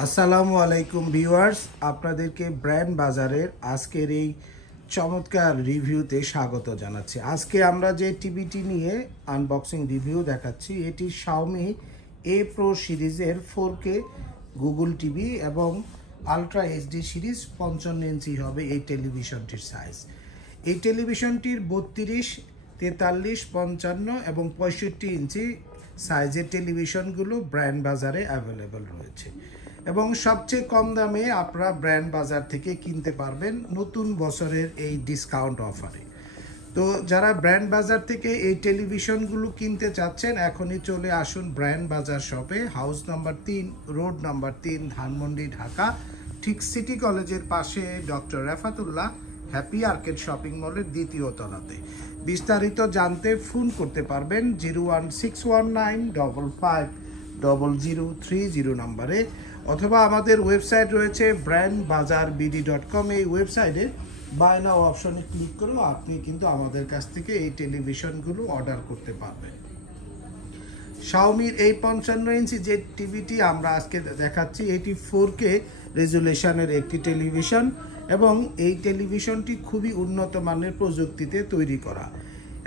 আসসালামু আলাইকুম ভিউয়ার্স, আপনাদেরকে ব্র্যান্ড বাজারের আজকের এই চমৎকার রিভিউতে স্বাগত জানাচ্ছি। আজকে আমরা যে টিভিটি নিয়ে আনবক্সিং রিভিউ দেখাচ্ছি, এটি Xiaomi A Pro সিরিজের 4K গুগল টিভি এবং আলট্রা এইচডি সিরিজ 55 ইঞ্চি হবে এই টেলিভিশনটির সাইজ। এই টেলিভিশনটির 32, 43, 55 এবং 65 ইঞ্চি সাইজের টেলিভিশনগুলো ব্র্যান্ড বাজারে অ্যাভেলেবল রয়েছে এবং সবচেয়ে কম দামে আপনারা ব্র্যান্ড বাজার থেকে কিনতে পারবেন নতুন বছরের এই ডিসকাউন্ট অফারে। তো যারা ব্র্যান্ড বাজার থেকে এই টেলিভিশনগুলো কিনতে চাচ্ছেন, এখনই চলে আসুন ব্র্যান্ড বাজার শপে, house number 3, road number 3, Dhanmondi, Dhaka, ঠিক সিটি কলেজের পাশে doctor Refatullah happy arcade shopping মলের দ্বিতীয় তলাতে। বিস্তারিত জানতে ফোন করতে পারবেন 01619550030 নাম্বারে, অথবা আমাদের ওয়েবসাইট রয়েছে brandbazarbd.com। এই ওয়েবসাইটে বাই নাও অপশনে ক্লিক করেও আপনি কিন্তু আমাদের কাছ থেকে এই টেলিভিশনগুলো অর্ডার করতে পারবেন। Xiaomiর এই 55 ইঞ্চি যে টিভিটি আমরা আজকে দেখাচ্ছি, এটি 4K রেজুলেশনের একটি টেলিভিশন এবং এই টেলিভিশনটি খুবই উন্নত মানের প্রযুক্তিতে তৈরি করা।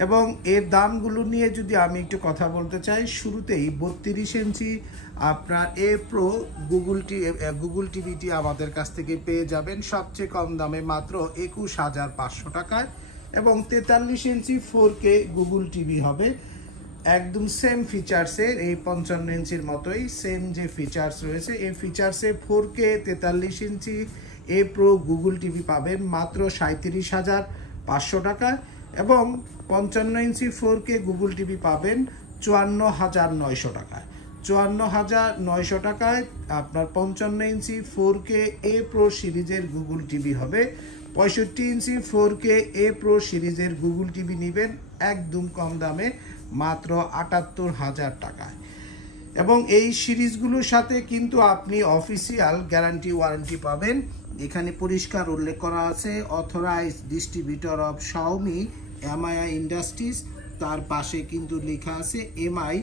এবং এর দামগুলো নিয়ে যদি আমি একটু কথা বলতে চাই, শুরুতেই 32 ইঞ্চি আপনার A Pro গুগল টিভিটি আমাদের কাছ থেকে পেয়ে যাবেন সবচেয়ে কম দামে মাত্র 21,500 টাকায়, এবং 43 ইঞ্চি 4K গুগল টিভি হবে একদম সেম ফিচার্সের, এই 55 ইঞ্চির মতোই সেম যে ফিচার্স রয়েছে এই ফিচার্সে 4K 43 inch A Pro Google TV পাবেন মাত্র 37,500 টাকায়, এবং 55 ইঞ্চি 4K গুগল টিভি পাবেন 54,900 টাকায়। 54,900 টাকায় আপনার 55 ইঞ্চি 4K A Pro সিরিজের গুগল টিভি হবে। 65 ইঞ্চি 4K A Pro সিরিজের গুগল টিভি নেবেন একদম কম দামে মাত্র 78,000 টাকায়। এবং এই সিরিজগুলোর সাথে কিন্তু আপনি অফিসিয়াল গ্যারান্টি ওয়ারেন্টি পাবেন। এখানে পরিষ্কার উল্লেখ করা আছে authorised distributor of Xiaomi MII industries, তার পাশে কিন্তু লেখা আছে MI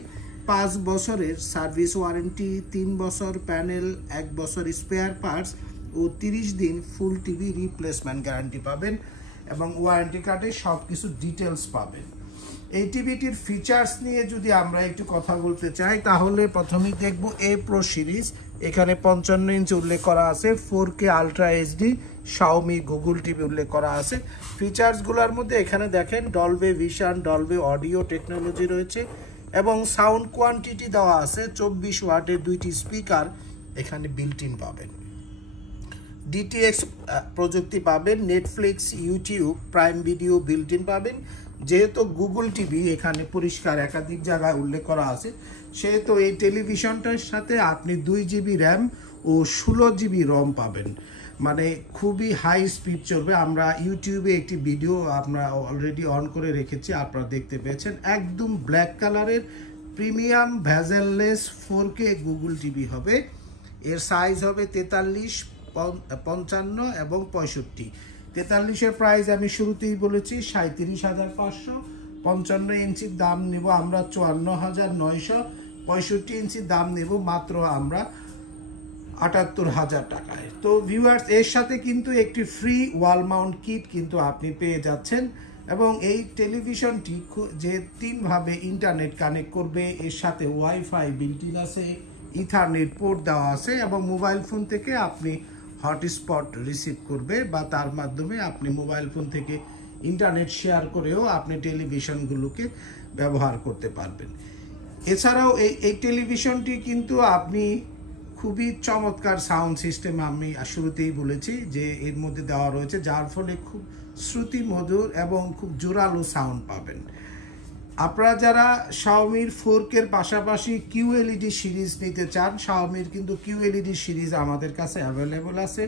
5 বছরের সার্ভিস ওয়ারেন্টি, 3 বছর প্যানেল, 1 বছর স্পেয়ার পার্টস ও 30 দিন ফুল টিভি রিপ্লেসমেন্ট গ্যারান্টি পাবেন, এবং ওয়ারেন্টি কার্ডে সব কিছু ডিটেলস পাবেন। এই টিভিটির ফিচার্স নিয়ে যদি আমরা একটু কথা বলতে চাই, তাহলে প্রথমেই দেখব A Pro সিরিজ। এখানে 55 ইঞ্চি উল্লেখ করা আছে, 4K ultra HD Xiaomi Google TV উল্লেখ করা আছে। ফিচার্সগুলোর মধ্যে এখানে দেখেন ডলবে ভিশন, ডলবে অডিও টেকনোলজি রয়েছে, এবং সাউন্ড কোয়ান্টিটি দেওয়া আছে 24 ওয়াটের 2টি স্পিকার এখানে বিল্ট ইন পাবেন। DTX প্রযুক্তি পাবেন, Netflix, YouTube, prime video built in পাবেন। যেহেতু গুগল টিভি এখানে পরিষ্কার একাধিক জায়গায় উল্লেখ করা আছে, সেহেতু এই টেলিভিশনটার সাথে আপনি 2 জিবি র্যাম ও 16 জিবি রম পাবেন, মানে খুবই হাই স্পিড চলবে। আমরা ইউটিউবে একটি ভিডিও আমরা অলরেডি অন করে রেখেছি, আপনারা দেখতে পেয়েছেন। একদম ব্ল্যাক কালারের premium bezel-less 4K Google TV হবে। এর সাইজ হবে 43, 55 এবং 65। 43-এর প্রাইস আমি শুরুতেই বলেছি 37,500। 55 ইঞ্চির দাম নেব আমরা 54,900। 65 ইঞ্চির দাম নেব মাত্র আমরা 78,000 টাকায়। তো ভিউয়ার্স, এর সাথে কিন্তু একটি ফ্রি ওয়াল মাউন্ট কিট কিন্তু আপনি পেয়ে যাচ্ছেন, এবং এই টেলিভিশনটি যে 3 ভাবে ইন্টারনেট কানেক্ট করবে, এর সাথে ওয়াইফাই বিল্ট ইন আছে, ইথারনেট পোর্ট দেওয়া আছে, এবং মোবাইল ফোন থেকে আপনি হটস্পট রিসিভ করবে, বা তার মাধ্যমে আপনি মোবাইল ফোন থেকে ইন্টারনেট শেয়ার করেও আপনি টেলিভিশনগুলোকে ব্যবহার করতে পারবেন। এছাড়াও এই টেলিভিশনটি কিন্তু আপনি খুবই চমৎকার সাউন্ড সিস্টেম, আমি শুরুতেই বলেছি যে এর মধ্যে দেওয়া রয়েছে, যার ফলে খুব শ্রুতি মধুর এবং খুব জোরালো সাউন্ড পাবেন। আপনারা যারা Xiaomiর 4K-র পাশাপাশি QLED সিরিজ নিতে চান, Xiaomiর কিন্তু QLED সিরিজ আমাদের কাছে অ্যাভেলেবল আছে।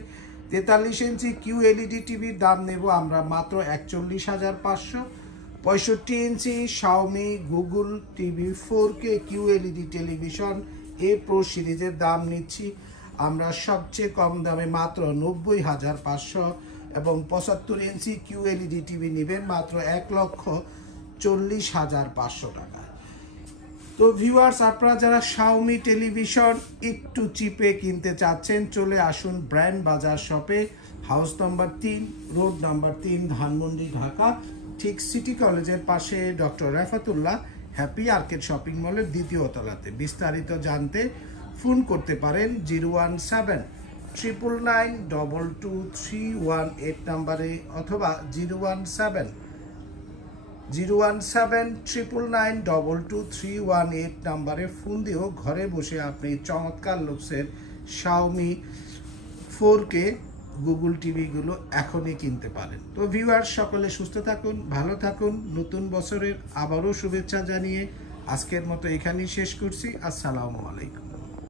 43 ইঞ্চি QLED টিভির দাম নেব আমরা মাত্র 41,500। 65 ইঞ্চি Xiaomi Google TV 4K QLED television A Pro সিরিজের দাম নিচ্ছি আমরা সবচেয়ে কম দামে মাত্র 90,500, এবং 75 ইঞ্চি QLED টিভি নেবেন মাত্র 1,40,500 টাকা। তো ভিউয়ার্স, আপনারা যারা শাওমি টেলিভিশন একটু চিপে কিনতে চাচ্ছেন, চলে আসুন ব্র্যান্ড বাজার শপে, house number 3, road number 3, Dhanmondi, Dhaka. ঠিক সিটি কলেজের পাশে doctor Rafatullah happy arcade shopping মলের দ্বিতীয় তলাতে। বিস্তারিত জানতে ফোন করতে পারেন 017-999-22318 নাম্বারে, অথবা 017-999-22318 নাম্বারে ফোন দিয়েও ঘরে বসে আপনি চমৎকার লুকসের শাওমি 4K গুগল টিভিগুলো এখনই কিনতে পারেন। তো ভিউয়ার্স, সকলে সুস্থ থাকুন, ভালো থাকুন। নতুন বছরের আবারও শুভেচ্ছা জানিয়ে আজকের মতো এখানেই শেষ করছি। আসসালামু আলাইকুম।